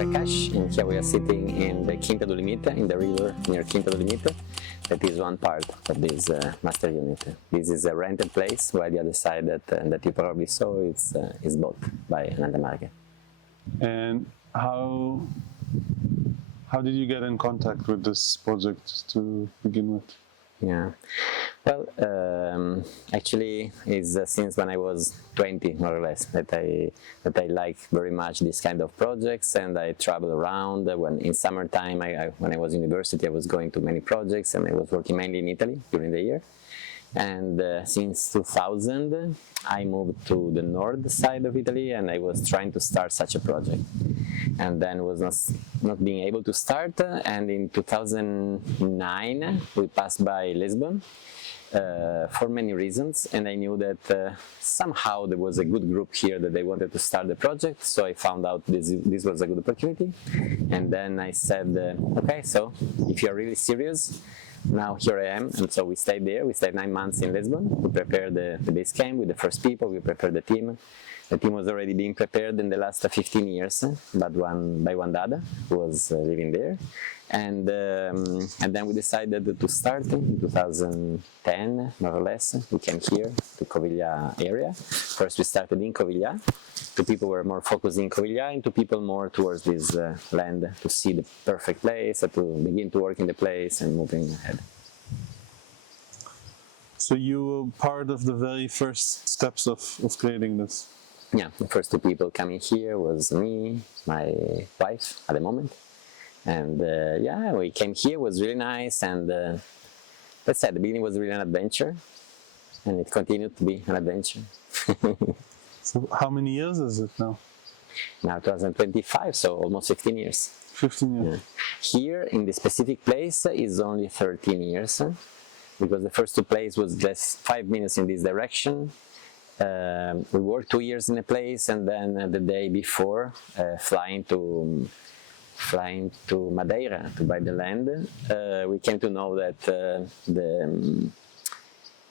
Prakash, and here we are sitting in the Quinta do Limite, in the river near Quinta do Limite. That is one part of this master unit. This is a rented place, while the other side that you probably saw is bought by Ananda. And how did you get in contact with this project to begin with? Yeah, well, actually, it's since when I was 20, more or less, that I like very much this kind of projects, and I travel around. When in summertime, when I was in university, I was going to many projects, and I was working mainly in Italy during the year. And since 2000, I moved to the north side of Italy, and I was trying to start such a project, and then was not being able to start. And in 2009, we passed by Lisbon for many reasons, and I knew that somehow there was a good group here that they wanted to start the project. So I found out this was a good opportunity, and then I said, okay, so if you're really serious, now here I am. And so we stayed there. We stayed 9 months in Lisbon. We prepared the base camp with the first people. We prepared the team. The team was already being prepared in the last 15 years, but by one dada who was living there. And then we decided to start in 2010, more or less. We came here to Coviglia area. First we started in Coviglia. Two people were more focused in Coviglia, and two people more towards this land to see the perfect place, to begin to work in the place and moving ahead. So you were part of the very first steps of creating this? Yeah, the first two people coming here was me, my wife at the moment. And yeah, we came here, it was really nice, and let's say the beginning was really an adventure, and it continued to be an adventure. So how many years is it now? Now 2025, so almost 15 years. 15 years. Yeah. Here in the specific place is only 13 years, because the first two places was just 5 minutes in this direction. We worked 2 years in a place, and then the day before flying to Madeira to buy the land, we came to know that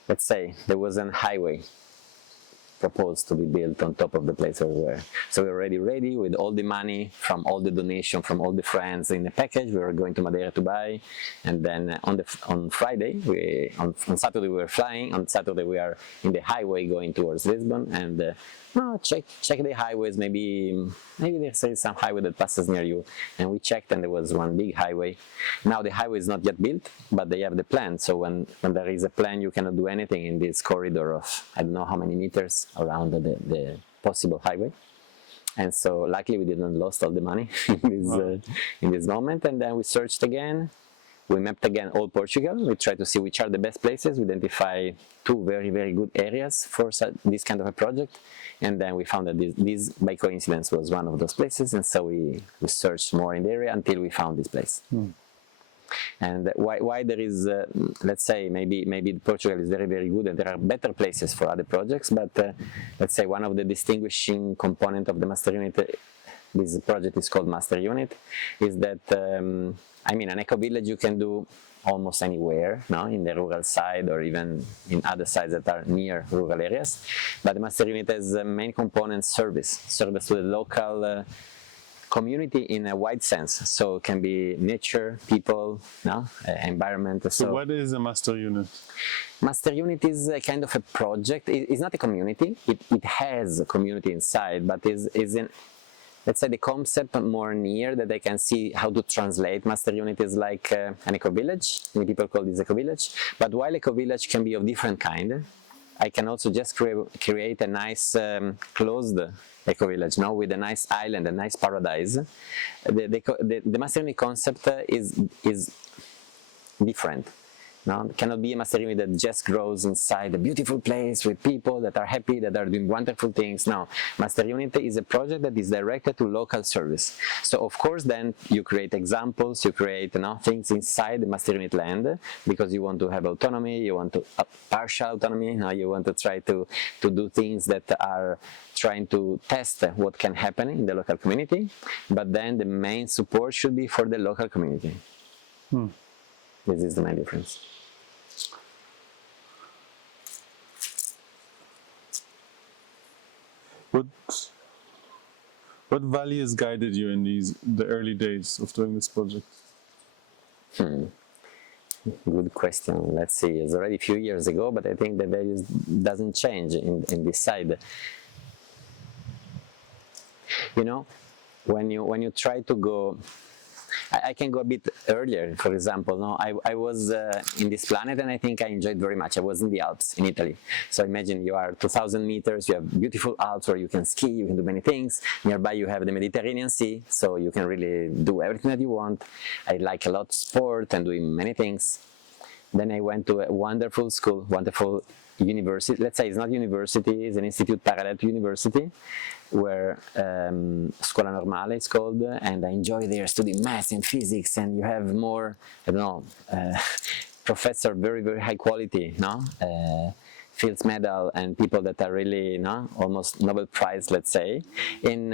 let's say there was a highway proposed to be built on top of the place where we were. So we were already ready with all the money from all the donation from all the friends in the package. We were going to Madeira to buy, and then on Friday, on Saturday we were flying. On Saturday we are in the highway going towards Lisbon, and check the highways. Maybe there's some highway that passes near you. And we checked, and there was one big highway. Now the highway is not yet built, but they have the plan. So when there is a plan, you cannot do anything in this corridor of I don't know how many meters around the possible highway. And so luckily we didn't lost all the money in this moment. And then we searched again. We mapped again all Portugal. We tried to see which are the best places. We identified two very, very good areas for this kind of a project. And then we found that this by coincidence, was one of those places. And so we searched more in the area until we found this place. And why there is, let's say, maybe Portugal is very, very good, and there are better places for other projects. But let's say one of the distinguishing component of the master unit, this project is called Master Unit, is that, I mean, an eco-village you can do almost anywhere, no? In the rural side or even in other sides that are near rural areas. But the Master Unit has a main component service to the local community in a wide sense. So it can be nature, people, no? Environment. So what is a Master Unit? Master Unit is a kind of a project. It's not a community. It has a community inside, but is in, let's say, the concept more near that I can see how to translate. Master Unit is like an eco-village. Many people call this eco-village. But while eco-village can be of different kind, I can also just create a nice closed eco-village, no? With a nice island, a nice paradise. The Master Unit concept is different. No, it cannot be a master unit that just grows inside a beautiful place with people that are happy, that are doing wonderful things. No, master unit is a project that is directed to local service. So of course then you create examples, you create things inside the master unit land, because you want to have autonomy, you want to partial autonomy, you want to try to do things that are trying to test what can happen in the local community, but then the main support should be for the local community. This is the main difference. What values guided you in the early days of doing this project? Good question. Let's see. It's already a few years ago, but I think the values doesn't change in this side. You know, when you try to go, I can go a bit earlier. For example, no, I was in this planet, and I think I enjoyed very much. I was in the Alps in Italy. So imagine you are 2,000 meters. You have beautiful Alps where you can ski. You can do many things. Nearby you have the Mediterranean Sea, so you can really do everything that you want. I like a lot sport and doing many things. Then I went to a wonderful school, wonderful university. Let's say it's not university, it's an institute parallel to university, where Scuola Normale it's called, and I enjoy there studying maths and physics, and you have more, I don't know, professor very, very high quality, no? Fields medal and people that are really, almost Nobel Prize, let's say, and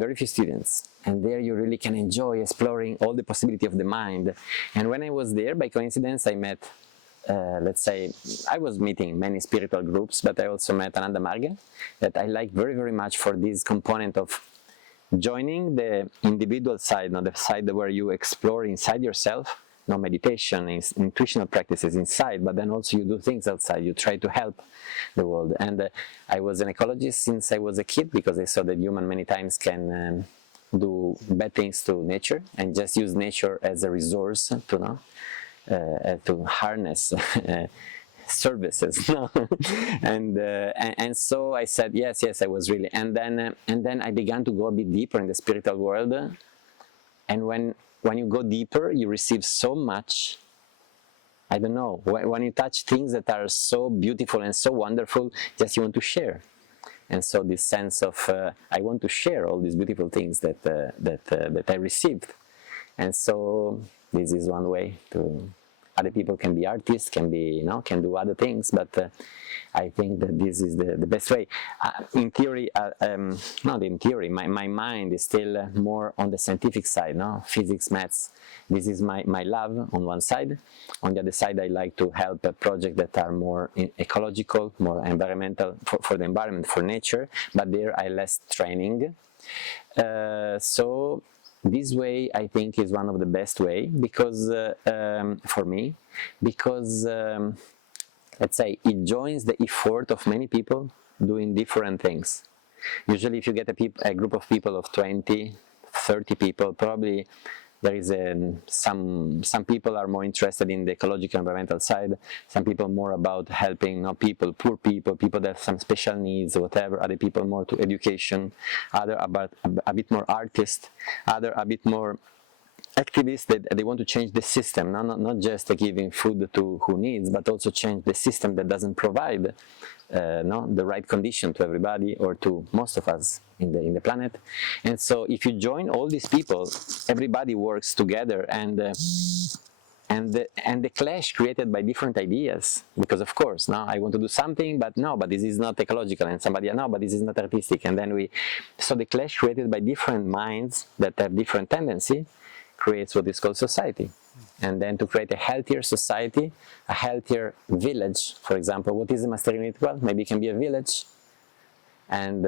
very few students. And there you really can enjoy exploring all the possibility of the mind. And when I was there, by coincidence, I met, let's say, I was meeting many spiritual groups, but I also met Ananda Marga, that I like very, very much for this component of joining the individual side, the side where you explore inside yourself, meditation, intuitional practices inside, but then also you do things outside. You try to help the world. And I was an ecologist since I was a kid, because I saw that human many times can do bad things to nature and just use nature as a resource to harness services. And so I said yes, I was really, and then I began to go a bit deeper in the spiritual world. And when you go deeper, you receive so much. I don't know, when you touch things that are so beautiful and so wonderful, just you want to share. And so this sense of I want to share all these beautiful things that I received. And so this is one way to. Other people can be artists, can do other things, but I think that this is the best way. In theory, not in theory, my mind is still more on the scientific side, physics, maths. This is my love on one side. On the other side, I like to help projects that are more ecological, more environmental, for the environment, for nature, but there I less training. So this way, I think, is one of the best way, because for me, because let's say it joins the effort of many people doing different things. Usually, if you get a group of people of 20, 30 people, probably there is some people are more interested in the ecological environmental side, some people more about helping people, poor people that have some special needs, whatever, other people more to education, other about a bit more artist, other a bit more activists that they want to change the system, not just giving food to who needs, but also change the system that doesn't provide the right condition to everybody, or to most of us in the planet. And so if you join all these people, everybody works together, and the clash created by different ideas, because of course now I want to do something, but this is not ecological, and somebody, but this is not artistic, and then so the clash created by different minds that have different tendency creates what is called society. And then to create a healthier society, a healthier village, for example, what is the master unit? Well, maybe it can be a village. And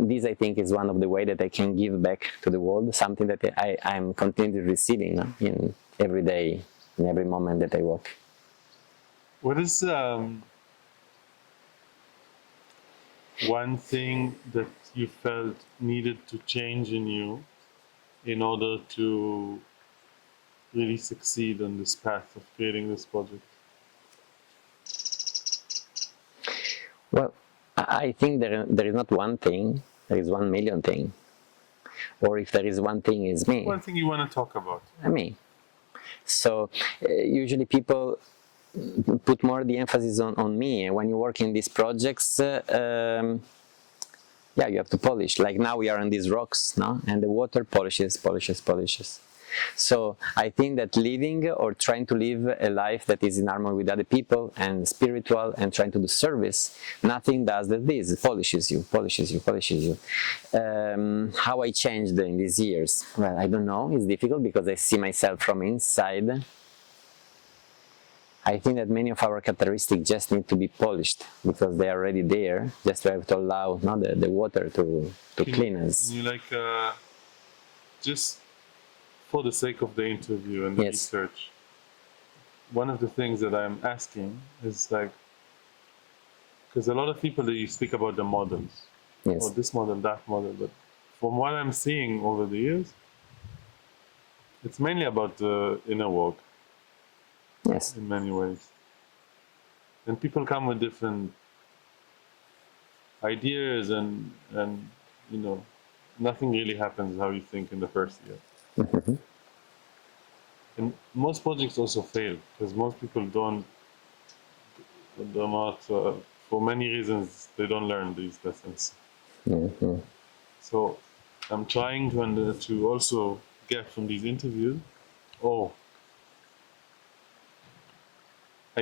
this, I think, is one of the ways that I can give back to the world, something that I'm continually receiving in every day, in every moment that I walk. What is one thing that you felt needed to change in you in order to really succeed on this path of creating this project? Well, I think there is not one thing, there is 1 million things. Or if there is one thing, it's me. One thing you want to talk about? Me. So usually people put more the emphasis on me, and when you work in these projects, you have to polish. Like now we are on these rocks, and the water polishes. So I think that living, or trying to live a life that is in harmony with other people and spiritual, and trying to do service, nothing does that. This polishes you. How I changed in these years? Well, I don't know. It's difficult because I see myself from inside. I think that many of our characteristics just need to be polished because they are already there. Just to have to allow the water to clean us. Can you just for the sake of the interview and the Yes. research, one of the things that I'm asking is because a lot of people they speak about the models, Yes. or this model, that model, but from what I'm seeing over the years, it's mainly about the inner work Yes. in many ways. And people come with different ideas and nothing really happens how you think in the first year. Mm-hmm. And most projects also fail because most people don't for many reasons they don't learn these lessons. Mm-hmm. So I'm trying to also get from these interviews,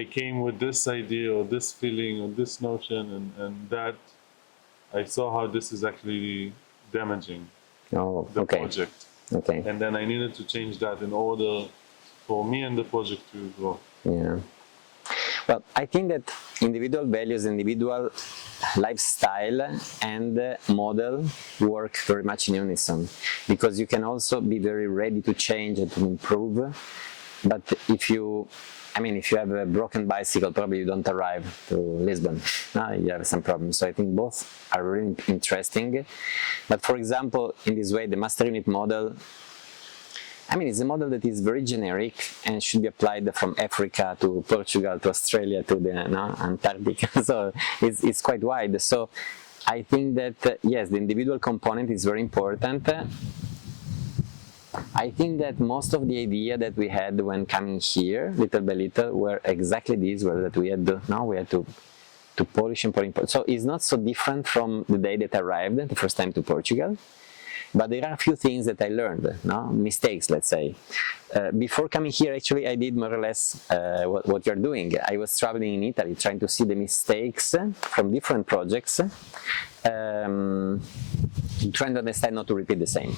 I came with this idea or this feeling or this notion and that I saw how this is actually damaging Oh, the okay. project. Okay. And then I needed to change that in order for me and the project to grow. Yeah. Well, I think that individual values, individual lifestyle and model work very much in unison, because you can also be very ready to change and to improve. But if you have a broken bicycle, probably you don't arrive to Lisbon. You have some problems. So I think both are really interesting. But for example, in this way, the master unit model, it's a model that is very generic and should be applied from Africa to Portugal to Australia to the Antarctica. So it's quite wide. So I think that, yes, the individual component is very important. I think that most of the idea that we had when coming here, little by little, were exactly these, were that we had to polish and polish. So it's not so different from the day that I arrived the first time to Portugal. But there are a few things that I learned, mistakes, let's say. Before coming here, actually, I did more or less what you're doing. I was traveling in Italy, trying to see the mistakes from different projects, trying to understand not to repeat the same.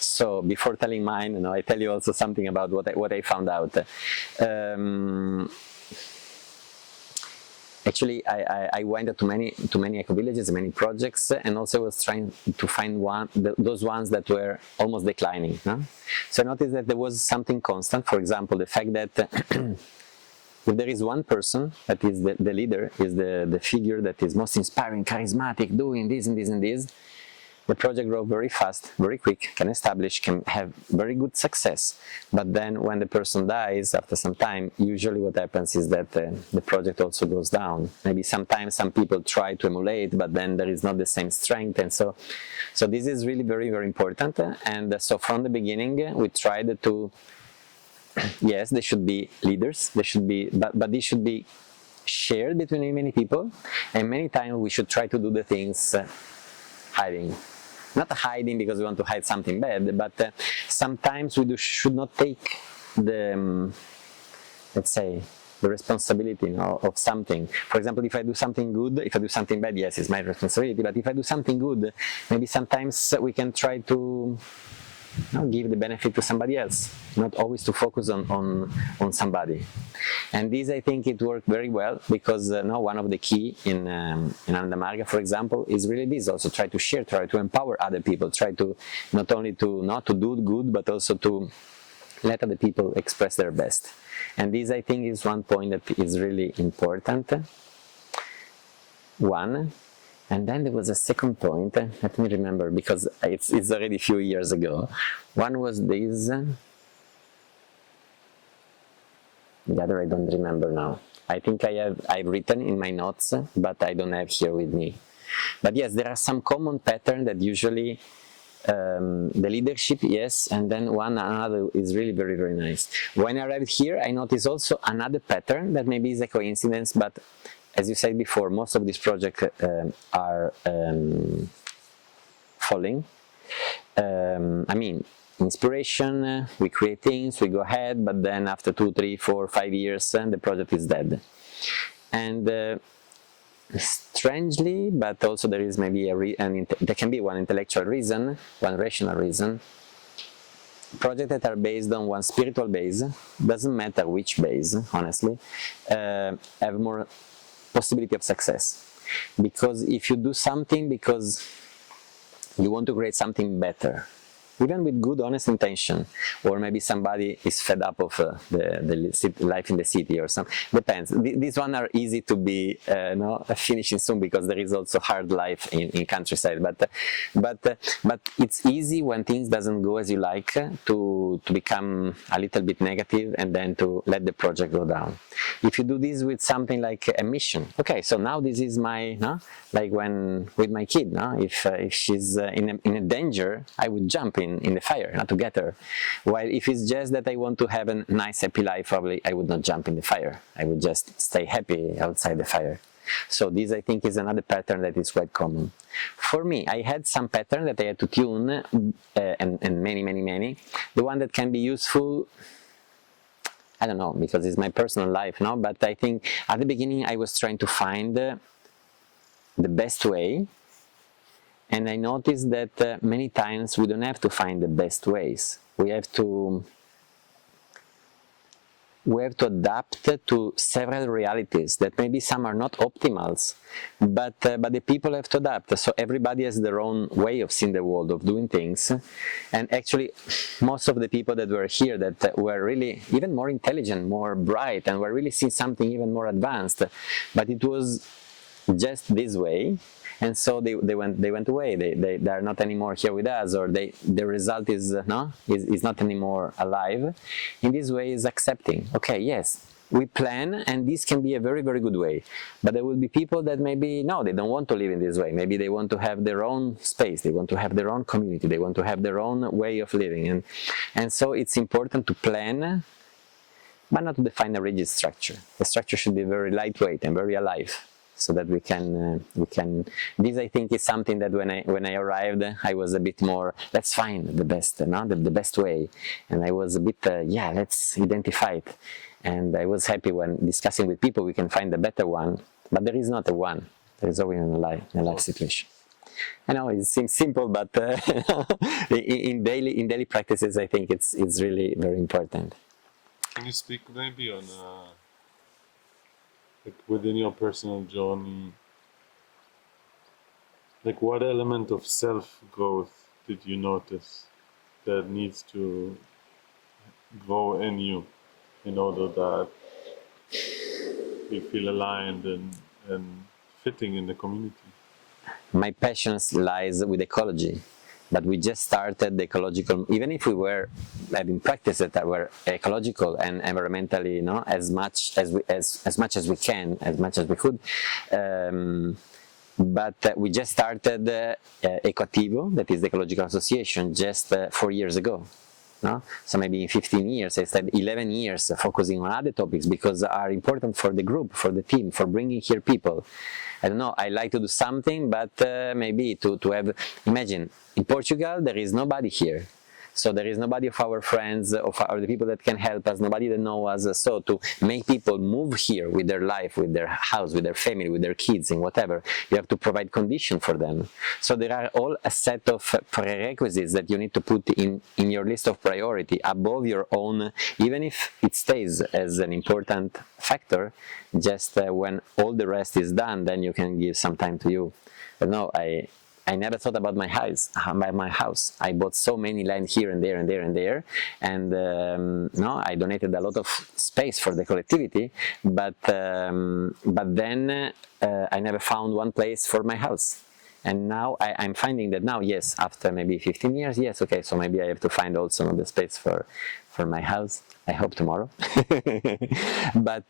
So before telling mine, I tell you also something about what I found out. Actually, I went to many eco-villages, many projects, and also was trying to find those ones that were almost declining. So I noticed that there was something constant. For example, the fact that if there is one person that is the leader, is the figure that is most inspiring, charismatic, doing this and this and this, the project grows very fast, very quick, can have very good success. But then when the person dies after some time, usually what happens is that the project also goes down. Maybe sometimes some people try to emulate, but then there is not the same strength. And so this is really very, very important. And so from the beginning, we tried to, yes, there should be leaders, but they should be shared between many people. And many times we should try to do the things hiding. Not hiding because we want to hide something bad, but sometimes we should not take the, let's say, the responsibility of something. For example, if I do something good, if I do something bad, yes, it's my responsibility. But if I do something good, maybe sometimes we can try to give the benefit to somebody else, not always to focus on somebody. And this, I think, it worked very well because one of the key in Ananda, for example, is really this: also try to share, try to empower other people, try to not only to do good, but also to let other people express their best. And this, I think, is one point that is really important. One. And then there was a second point, let me remember, because it's already a few years ago. One was this, the other I don't remember now. I think I've written in my notes, but I don't have here with me. But yes, there are some common patterns that usually, the leadership, yes, and then another is really very, very nice. When I arrived here, I noticed also another pattern that maybe is a coincidence, but as you said before, most of these projects are falling. Inspiration, we create things, we go ahead, but then after 2, 3, 4, 5 years, the project is dead. And strangely, but also there is maybe there can be one intellectual reason, one rational reason. projects that are based on one spiritual base, doesn't matter which base, honestly, have more possibility of success. Because if you do something because you want to create something better, even with good, honest intention, or maybe somebody is fed up of the life in the city or something. Depends. These ones are easy to be finishing soon because there is also hard life in countryside. But it's easy when things doesn't go as you like to become a little bit negative and then to let the project go down. If you do this with something like a mission, okay, so now this is my like when with my kid, if she's in a danger, I would jump in the fire, to get her. While if it's just that I want to have a nice happy life, probably I would not jump in the fire. I would just stay happy outside the fire. So this, I think, is another pattern that is quite common. For me, I had some pattern that I had to tune, and many. The one that can be useful, I don't know, because it's my personal life, but I think at the beginning I was trying to find the best way, and I noticed that many times we don't have to find the best ways. We have to adapt to several realities that maybe some are not optimals, but the people have to adapt. So everybody has their own way of seeing the world, of doing things. And actually, most of the people that were here that were really even more intelligent, more bright, and were really seeing something even more advanced, but it was just this way. And so they went away. They are not anymore here with us, or the result is not anymore alive. In this way, is accepting. Okay, yes, we plan, and this can be a very, very good way. But there will be people that maybe they don't want to live in this way. Maybe they want to have their own space. They want to have their own community. They want to have their own way of living. And so it's important to plan, but not to define a rigid structure. The structure should be very lightweight and very alive, so that we can. This, I think, is something that when I arrived, I was a bit more, let's find the best, the best way, and I was a bit, let's identify it. And I was happy when discussing with people, we can find the better one, but there is not a one. There is always a life situation. I know it seems simple, but in daily practices, I think it's really very important. Can you speak maybe on like within your personal journey, like what element of self-growth did you notice that needs to grow in you in order that you feel aligned and fitting in the community? My passion lies with ecology, but we just started the ecological, even if we were having practices that were ecological and environmentally, as much as we can, as much as we could. But we just started Ecoativo, that is the ecological association, just 4 years ago. So maybe in 15 years, I said 11 years focusing on other topics because are important for the group, for the team, for bringing here people. I don't know, I like to do something, but maybe to have, imagine, in Portugal, there is nobody here. So there is nobody of our friends, or the people that can help us, nobody that knows us. So to make people move here with their life, with their house, with their family, with their kids, and whatever, you have to provide conditions for them. So there are all a set of prerequisites that you need to put in your list of priority above your own, even if it stays as an important factor. Just when all the rest is done, then you can give some time to you. But no, I never thought about my house. I bought so many land here and there and there and there, and I donated a lot of space for the collectivity. But then I never found one place for my house. And now I'm finding that now, yes, after maybe 15 years, yes, okay, so maybe I have to find also the space for my house. I hope tomorrow. but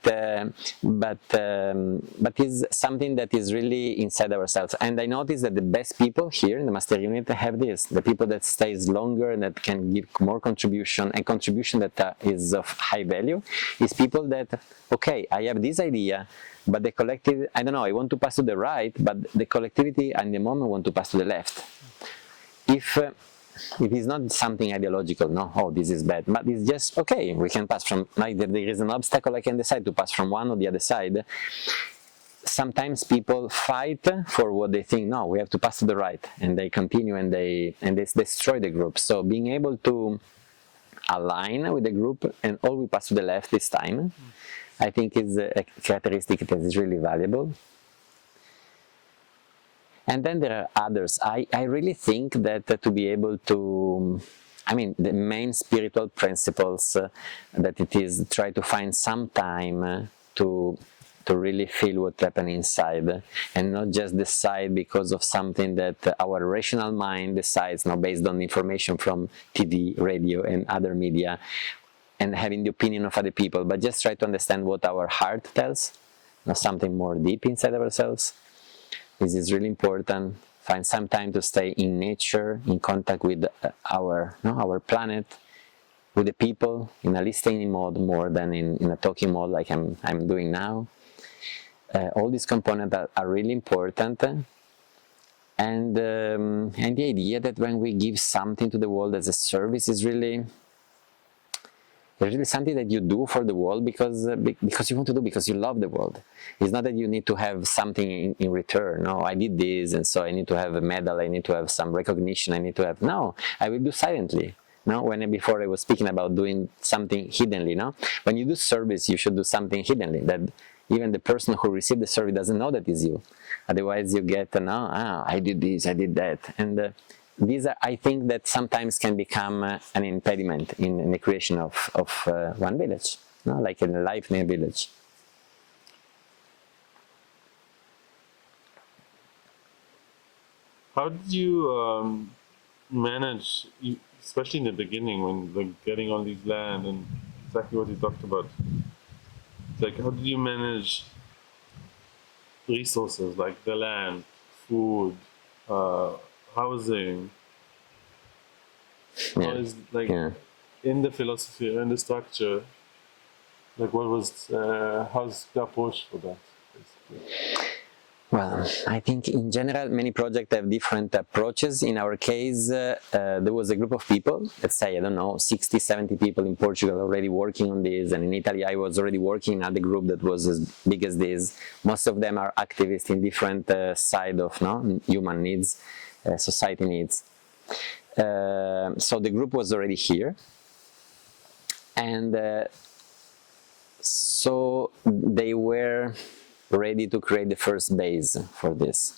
it's something that is really inside ourselves. And I noticed that the best people here in the master unit have this: the people that stays longer and that can give more contribution, and contribution that is of high value, is people that, okay, I have this idea, but the collective, I don't know, I want to pass to the right, but the collectivity and the moment want to pass to the left. If it is not something ideological, this is bad, but it's just, okay, we can pass from, like there is an obstacle, I can decide to pass from one or the other side. Sometimes people fight for what they think, no, we have to pass to the right, and they continue and they destroy the group. So being able to align with the group and all we pass to the left this time, I think is a characteristic that is really valuable. And then there are others. I really think that to be able to, I mean, the main spiritual principles that it is try to find some time to really feel what happens inside and not just decide because of something that our rational mind decides now based on information from TV, radio and other media and having the opinion of other people, but just try to understand what our heart tells, something more deep inside ourselves. This is really important. Find some time to stay in nature, in contact with our planet, with the people, in a listening mode more than in a talking mode like I'm doing now. All these components are really important. And the idea that when we give something to the world as a service is really something that you do for the world because you want to do, because you love the world. It's not that you need to have something in return. No, I did this and so I need to have a medal, I need to have some recognition, I need to have... No, I will do silently. No, before I was speaking about doing something hiddenly. No, when you do service, you should do something hiddenly, that even the person who received the service doesn't know that is you. Otherwise you get, I did this, I did that. And these are, I think that sometimes can become an impediment in the creation of one village, like in a life in a village. How did you manage, especially in the beginning when getting all these land and exactly what you talked about? Like, how did you manage resources like the land, food, housing? Yeah. In the philosophy and the structure, like how's the approach for that, basically? Well, I think in general many projects have different approaches. In our case, there was a group of people, let's say, I don't know, 60, 70 people in Portugal already working on this, and in Italy I was already working at the group that was as big as this. Most of them are activists in different side of human needs, society needs. So the group was already here, and so they were ready to create the first base for this.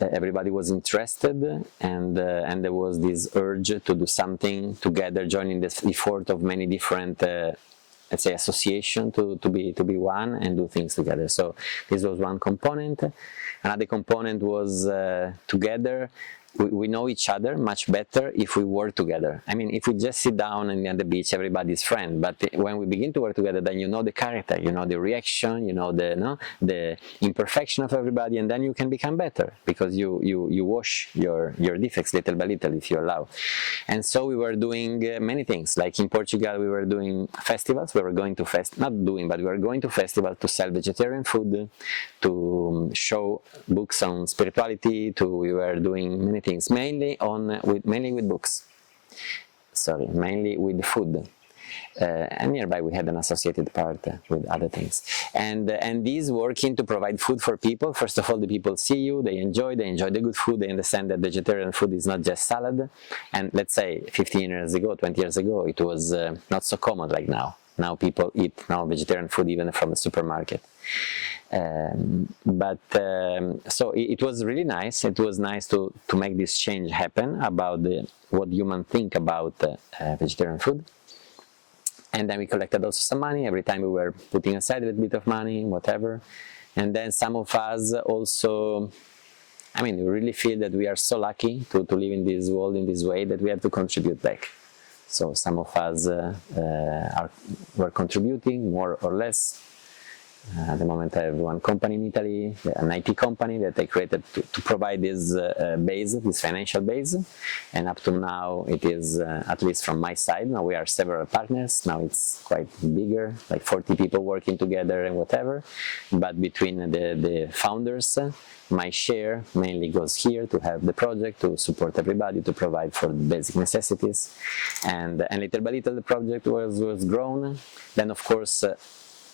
Everybody was interested, and there was this urge to do something together, joining the effort of many different, let's say, associations to be one and do things together. So this was one component. Another component was together. We know each other much better if we work together. I mean, if we just sit down and at the beach, everybody's friend. But when we begin to work together, then you know the character, you know the reaction, you know the imperfection of everybody, and then you can become better because you wash your defects little by little, if you allow. And so we were doing many things. Like in Portugal, we were doing festivals. We were going to we were going to festivals to sell vegetarian food, to show books on spirituality. We were doing many things, mainly with books. Mainly with food. And nearby we had an associated part with other things. And these working to provide food for people. First of all, the people see you, they enjoy the good food, they understand that vegetarian food is not just salad. And let's say 15 years ago, 20 years ago, it was not so common like now. Now people eat vegetarian food even from the supermarket. So it was really nice. It was nice to make this change happen about what humans think about vegetarian food. And then we collected also some money. Every time we were putting aside a little bit of money, whatever. And then some of us also, we really feel that we are so lucky to live in this world in this way that we have to contribute back. So some of us were contributing more or less. At the moment I have one company in Italy, an IT company that I created to provide this base, this financial base, and up to now it is, at least from my side, now we are several partners, now it's quite bigger, like 40 people working together and whatever, but between the founders, my share mainly goes here to have the project, to support everybody, to provide for basic necessities, and little by little the project was grown. Then of course,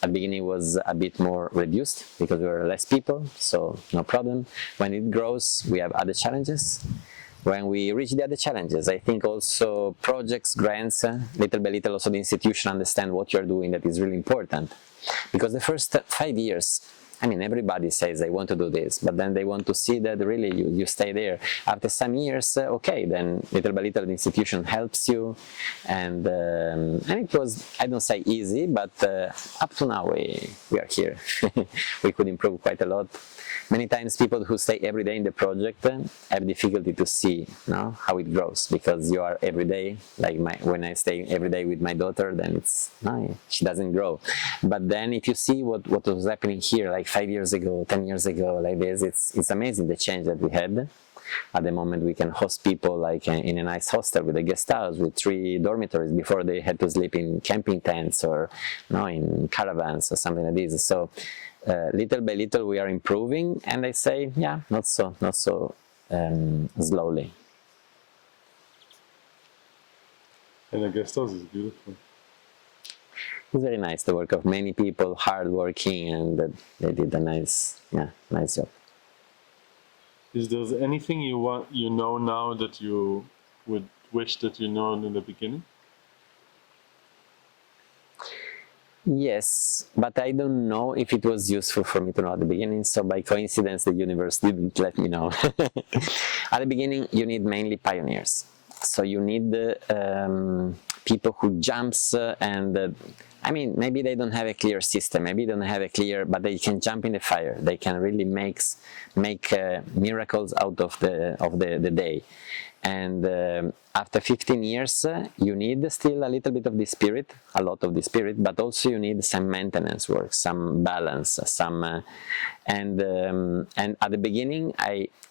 at the beginning was a bit more reduced because we were less people, so no problem. When it grows, we have other challenges. when we reach the other challenges. I think also projects, grants, little by little also the institution understand what you're doing, that is really important. Because the first 5 years, I mean, everybody says they want to do this, but then they want to see that really you stay there. After some years, okay, then little by little the institution helps you, and it was, I don't say easy, but up to now we are here. We could improve quite a lot. Many times people who stay every day in the project have difficulty to see how it grows, because you are every day, like when I stay every day with my daughter, then she doesn't grow. But then if you see what was happening here like 5 years ago, 10 years ago, like this, it's amazing the change that we had. At the moment we can host people like in a nice hostel with a guest house with 3 dormitories. Before they had to sleep in camping tents or in caravans or something like this. So little by little we are improving, and I say, yeah, not so slowly. And I guess those is beautiful. It's very nice, the work of many people, hard working, and they did a nice job. Is there anything you know now that you would wish that you know in the beginning? Yes, but I don't know if it was useful for me to know at the beginning, so by coincidence the universe didn't let me know. At the beginning you need mainly pioneers, so you need people who jumps and I mean, maybe they don't have a clear system, maybe they don't have a clear, but they can jump in the fire, they can really make miracles out of the day. And after 15 years, you need still a little bit of the spirit, a lot of the spirit, but also you need some maintenance work, some balance, and at the beginning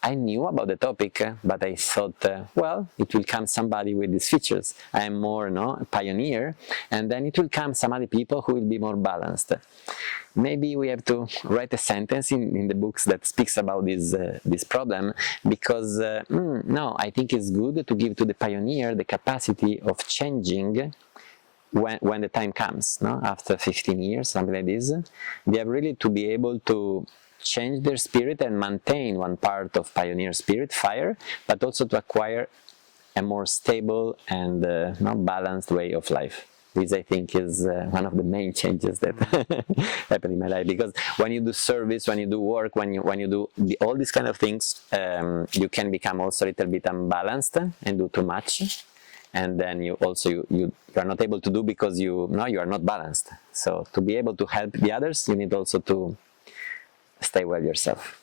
I knew about the topic, but I thought, well, it will come somebody with these features. I am more a pioneer, and then it will come some other people who will be more balanced. Maybe we have to write a sentence in the books that speaks about this problem, because no, I think it's good to give to the pioneer the capacity of changing when the time comes, after 15 years, something like this. They have really to be able to change their spirit and maintain one part of pioneer spirit, fire, but also to acquire a more stable and balanced way of life. This, I think, is one of the main changes that happened in my life, because when you do service, when you do work, when you do all these kind of things, you can become also a little bit unbalanced and do too much, and then you are not able to do because you are not balanced. So to be able to help the others, you need also to stay well yourself.